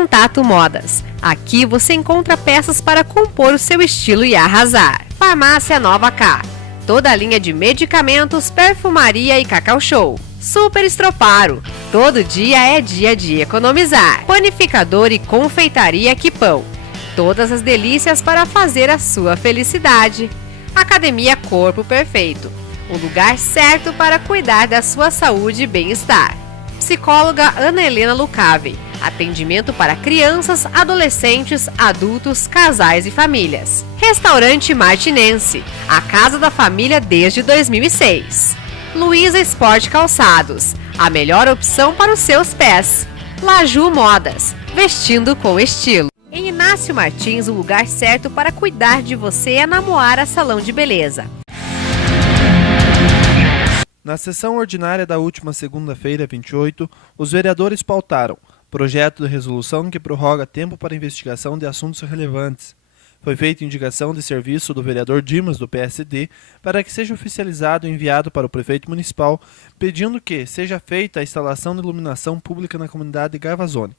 Contato Modas. Aqui você encontra peças para compor o seu estilo e arrasar. Farmácia Nova K. Toda a linha de medicamentos, perfumaria e cacau show. Super Estroparo. Todo dia é dia de economizar. Panificador e confeitaria Quipão. Todas as delícias para fazer a sua felicidade. Academia Corpo Perfeito. O lugar certo para cuidar da sua saúde e bem-estar. Psicóloga Ana Helena Lucave. Atendimento para crianças, adolescentes, adultos, casais e famílias. Restaurante Martinense. A casa da família desde 2006. Luiza Esporte Calçados. A melhor opção para os seus pés. Laju Modas. Vestindo com estilo. Em Inácio Martins, o lugar certo para cuidar de você é na Moara Salão de Beleza. Na sessão ordinária da última segunda-feira, 28, os vereadores pautaram projeto de resolução que prorroga tempo para investigação de assuntos relevantes. Foi feita indicação de serviço do vereador Dimas, do PSD, para que seja oficializado e enviado para o prefeito municipal, pedindo que seja feita a instalação de iluminação pública na comunidade de Gavazone.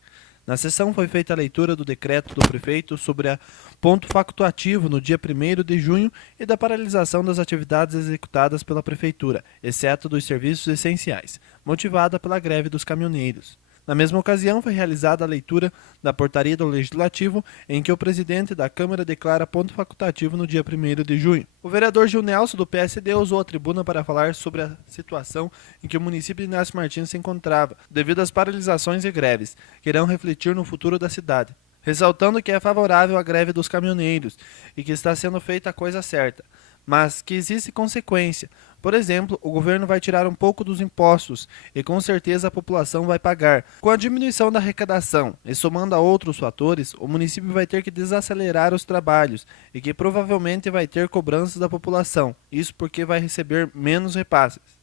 Na sessão foi feita a leitura do decreto do prefeito sobre a ponto facultativo no dia 1º de junho e da paralisação das atividades executadas pela prefeitura, exceto dos serviços essenciais, motivada pela greve dos caminhoneiros. Na mesma ocasião, foi realizada a leitura da portaria do Legislativo, em que o presidente da Câmara declara ponto facultativo no dia 1º de junho. O vereador Gil Nelson, do PSD, usou a tribuna para falar sobre a situação em que o município de Inácio Martins se encontrava, devido às paralisações e greves, que irão refletir no futuro da cidade, ressaltando que é favorável à greve dos caminhoneiros e que está sendo feita a coisa certa, mas que existe consequência. Por exemplo, o governo vai tirar um pouco dos impostos e com certeza a população vai pagar. Com a diminuição da arrecadação e somando a outros fatores, o município vai ter que desacelerar os trabalhos e que provavelmente vai ter cobranças da população, isso porque vai receber menos repasses.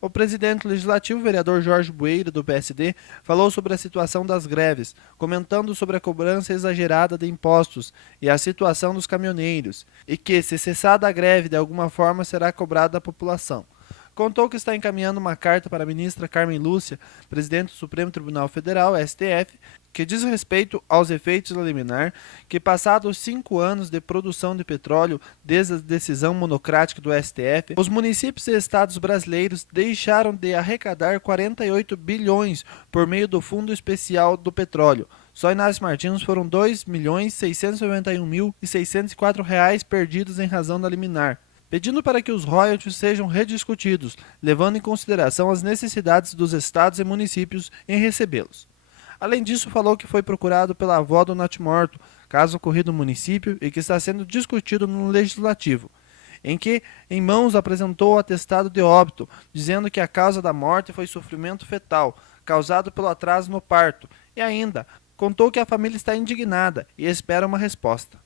O presidente legislativo, vereador Jorge Bueira, do PSD, falou sobre a situação das greves, comentando sobre a cobrança exagerada de impostos e a situação dos caminhoneiros, e que, se cessada a greve, de alguma forma será cobrada da população. Contou que está encaminhando uma carta para a ministra Carmen Lúcia, presidente do Supremo Tribunal Federal, STF, que diz respeito aos efeitos da liminar, que passados 5 anos de produção de petróleo desde a decisão monocrática do STF, os municípios e estados brasileiros deixaram de arrecadar 48 bilhões por meio do Fundo Especial do Petróleo. Só em Inácio Martins foram R$ 2.691.604 perdidos em razão da liminar, pedindo para que os royalties sejam rediscutidos, levando em consideração as necessidades dos estados e municípios em recebê-los. Além disso, falou que foi procurado pela avó do natimorto, caso ocorrido no município e que está sendo discutido no Legislativo, em que, em mãos, apresentou o atestado de óbito, dizendo que a causa da morte foi sofrimento fetal, causado pelo atraso no parto, e ainda contou que a família está indignada e espera uma resposta.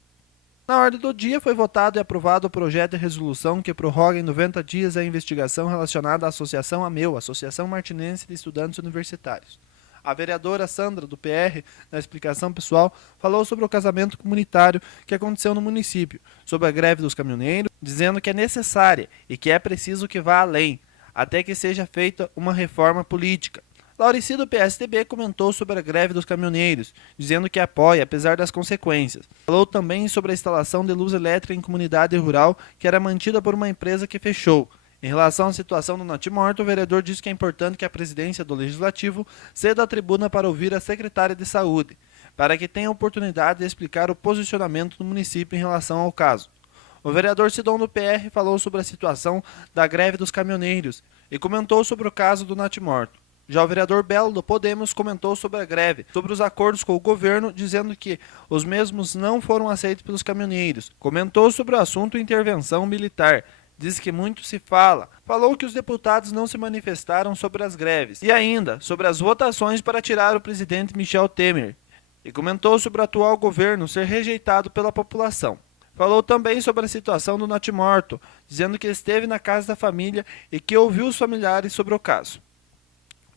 Na ordem do dia, foi votado e aprovado o projeto de resolução que prorroga em 90 dias a investigação relacionada à Associação AMEU, Associação Martinense de Estudantes Universitários. A vereadora Sandra, do PR, na explicação pessoal, falou sobre o casamento comunitário que aconteceu no município, sobre a greve dos caminhoneiros, dizendo que é necessária e que é preciso que vá além, até que seja feita uma reforma política. Laurici, do PSDB, comentou sobre a greve dos caminhoneiros, dizendo que apoia, apesar das consequências. Falou também sobre a instalação de luz elétrica em comunidade rural, que era mantida por uma empresa que fechou. Em relação à situação do natimorto, o vereador disse que é importante que a presidência do Legislativo ceda a tribuna para ouvir a secretária de Saúde, para que tenha a oportunidade de explicar o posicionamento do município em relação ao caso. O vereador Sidon, do PR, falou sobre a situação da greve dos caminhoneiros e comentou sobre o caso do natimorto. Já o vereador Belo, do Podemos, comentou sobre a greve, sobre os acordos com o governo, dizendo que os mesmos não foram aceitos pelos caminhoneiros. Comentou sobre o assunto intervenção militar. Diz que muito se fala. Falou que os deputados não se manifestaram sobre as greves. E ainda sobre as votações para tirar o presidente Michel Temer. E comentou sobre o atual governo ser rejeitado pela população. Falou também sobre a situação do natimorto, dizendo que esteve na casa da família e que ouviu os familiares sobre o caso.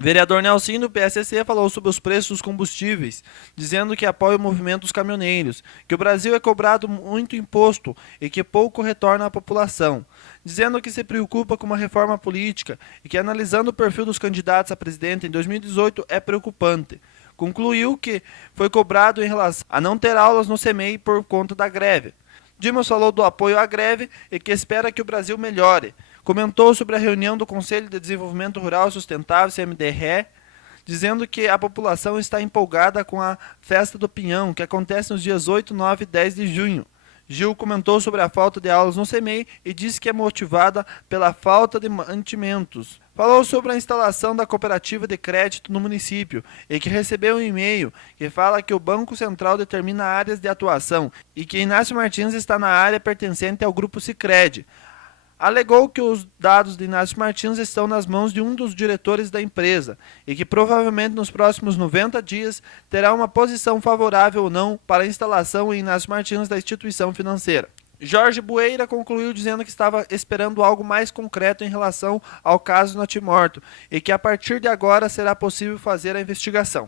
Vereador Nelson, do PSC, falou sobre os preços dos combustíveis, dizendo que apoia o movimento dos caminhoneiros, que o Brasil é cobrado muito imposto e que pouco retorna à população, dizendo que se preocupa com uma reforma política e que, analisando o perfil dos candidatos a presidente em 2018, é preocupante. concluiu que foi cobrado em relação a não ter aulas no CEMEI por conta da greve. Dimas falou do apoio à greve e que espera que o Brasil melhore. Comentou sobre a reunião do Conselho de Desenvolvimento Rural Sustentável, CMDRE, dizendo que a população está empolgada com a Festa do Pinhão, que acontece nos dias 8, 9 e 10 de junho. Gil comentou sobre a falta de aulas no CEMEI e disse que é motivada pela falta de mantimentos. Falou sobre a instalação da cooperativa de crédito no município e que recebeu um e-mail que fala que o Banco Central determina áreas de atuação e que Inácio Martins está na área pertencente ao Grupo Sicredi. Alegou que os dados de Inácio Martins estão nas mãos de um dos diretores da empresa e que provavelmente nos próximos 90 dias terá uma posição favorável ou não para a instalação em Inácio Martins da instituição financeira. Jorge Bueira concluiu dizendo que estava esperando algo mais concreto em relação ao caso Natimorto e que a partir de agora será possível fazer a investigação.